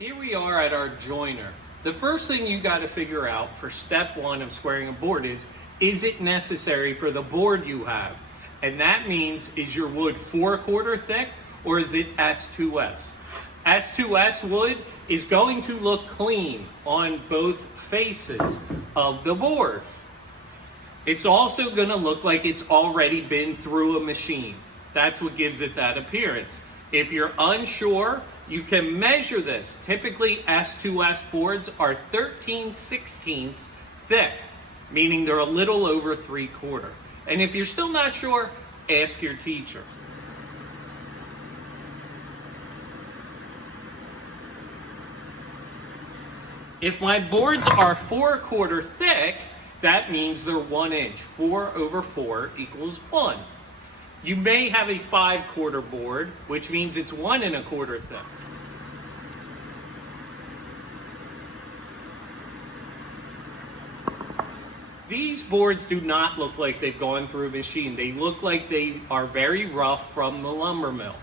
Here we are at our joiner. The first thing you got to figure out for step one of squaring a board is it necessary for the board you have? And that means, is your wood 4/4 thick or is it S2S? S2S wood is going to look clean on both faces of the board. It's also going to look like it's already been through a machine. That's what gives it that appearance. If you're unsure, you can measure this. Typically, S2S boards are 13/16 thick, meaning they're a little over 3/4. And if you're still not sure, ask your teacher. If my boards are 4/4 thick, that means they're 1 inch. 4/4 equals 1. You may have a 5/4 board, which means it's 1 1/4 thick. These boards do not look like they've gone through a machine. They look like they are very rough from the lumber mill.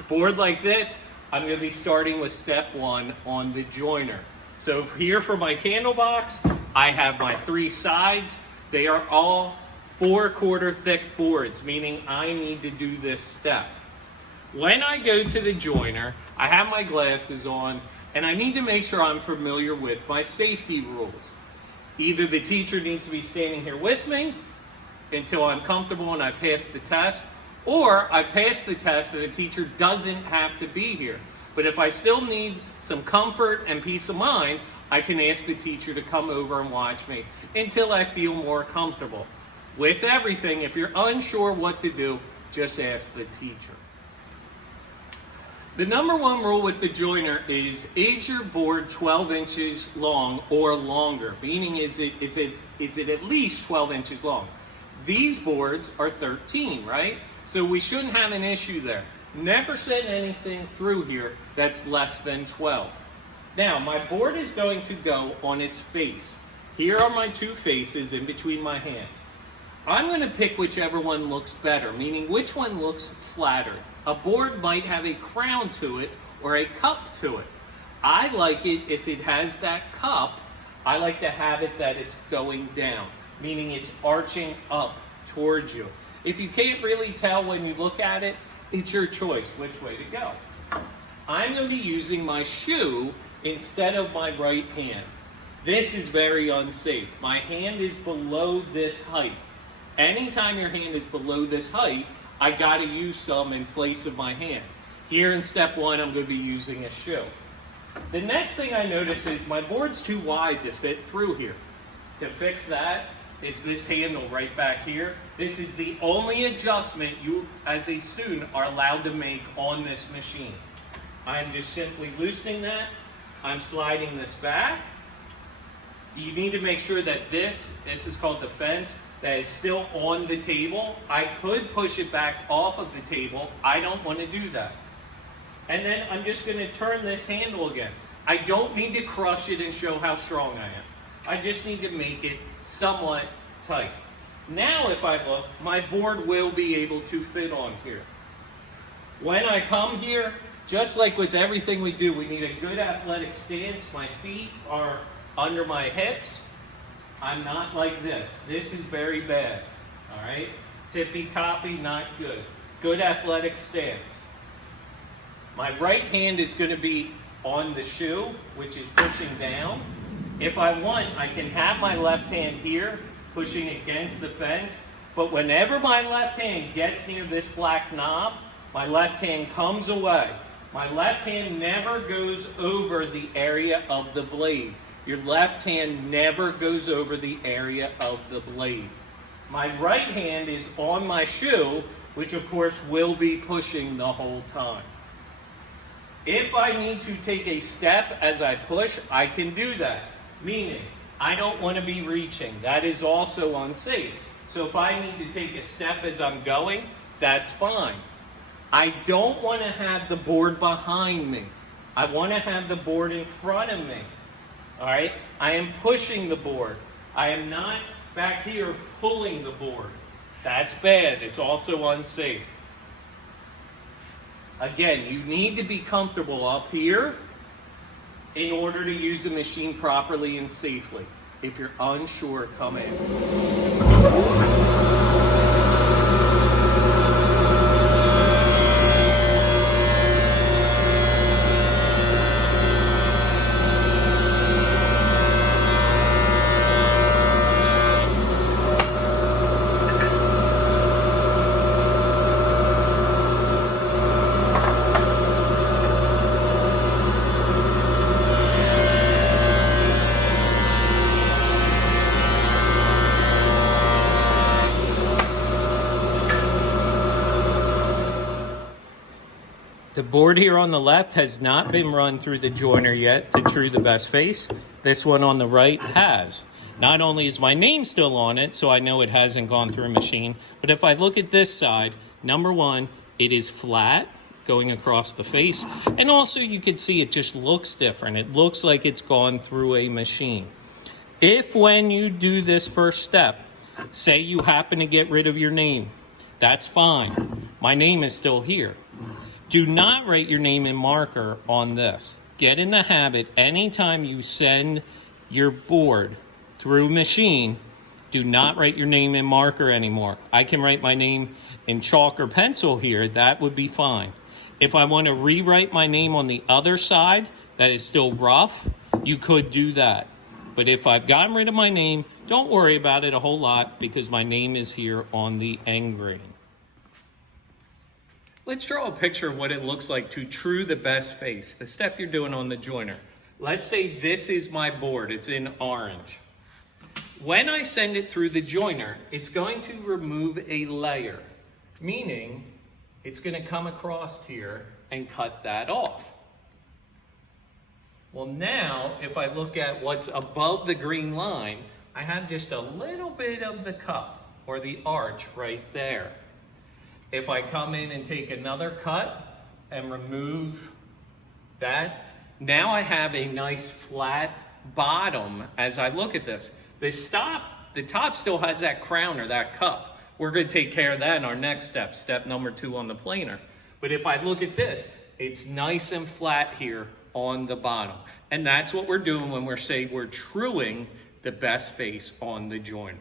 A board like this, I'm going to be starting with step one on the joiner. So here for my Candlebox, I have my 3 sides. They are all 4/4 thick boards, meaning I need to do this step. When I go to the joiner, I have my glasses on, and I need to make sure I'm familiar with my safety rules. Either the teacher needs to be standing here with me until I'm comfortable and I pass the test, or I pass the test and the teacher doesn't have to be here. But if I still need some comfort and peace of mind, I can ask the teacher to come over and watch me until I feel more comfortable. With everything, if you're unsure what to do, just ask the teacher. The number one rule with the joiner is your board 12 inches long or longer? Meaning, is it at least 12 inches long? These boards are 13, right? So we shouldn't have an issue there. Never send anything through here that's less than 12. Now, my board is going to go on its face. Here are my 2 faces in between my hands. I'm going to pick whichever one looks better, meaning which one looks flatter. A board might have a crown to it or a cup to it. I like it if it has that cup, I like to have it that it's going down, meaning it's arching up towards you. If you can't really tell when you look at it, it's your choice which way to go. I'm going to be using my shoe instead of my right hand. This is very unsafe. My hand is below this height. Anytime your hand is below this height, I got to use some in place of my hand. Here in step one, I'm going to be using a shoe. The next thing I notice is my board's too wide to fit through here. To fix that, it's this handle right back here. This is the only adjustment you, as a student, are allowed to make on this machine. I'm just simply loosening that. I'm sliding this back. You need to make sure that this is called the fence, that is still on the table. I could push it back off of the table. I don't want to do that. And then I'm just going to turn this handle again. I don't need to crush it and show how strong I am. I just need to make it somewhat tight. Now if I look, my board will be able to fit on here. When I come here, just like with everything we do, we need a good athletic stance. My feet are under my hips. I'm not like this. This is very bad. All right? Tippy-toppy, not good. Good athletic stance. My right hand is going to be on the shoe, which is pushing down. If I want, I can have my left hand here, pushing against the fence. But whenever my left hand gets near this black knob, my left hand comes away. My left hand never goes over the area of the blade. Your left hand never goes over the area of the blade. My right hand is on my shoe, which of course will be pushing the whole time. If I need to take a step as I push, I can do that. Meaning, I don't want to be reaching. That is also unsafe. So if I need to take a step as I'm going, that's fine. I don't want to have the board behind me. I want to have the board in front of me. All right? I am pushing the board. I am not back here pulling the board. That's bad. It's also unsafe. Again, you need to be comfortable up here in order to use the machine properly and safely. If you're unsure, come in. The board here on the left has not been run through the joiner yet to true the best face. This one on the right has. Not only is my name still on it, so I know it hasn't gone through a machine, but if I look at this side, number one, it is flat going across the face, and also you can see it just looks different. It looks like it's gone through a machine. If when you do this first step, say you happen to get rid of your name, that's fine. My name is still here. Do not write your name in marker on this. Get in the habit, anytime you send your board through machine, do not write your name in marker anymore. I can write my name in chalk or pencil here, that would be fine. If I want to rewrite my name on the other side that is still rough, you could do that. But if I've gotten rid of my name, don't worry about it a whole lot because my name is here on the end grain. Let's draw a picture of what it looks like to true the best face, the step you're doing on the joiner. Let's say this is my board, it's in orange. When I send it through the joiner, it's going to remove a layer, meaning it's going to come across here and cut that off. Well, now, if I look at what's above the green line, I have just a little bit of the cup or the arch right there. If I come in and take another cut and remove that, now I have a nice flat bottom as I look at this. The top still has that crown or that cup. We're going to take care of that in our next step, step number 2 on the planer. But if I look at this, it's nice and flat here on the bottom. And that's what we're doing when we're saying we're truing the best face on the joiner.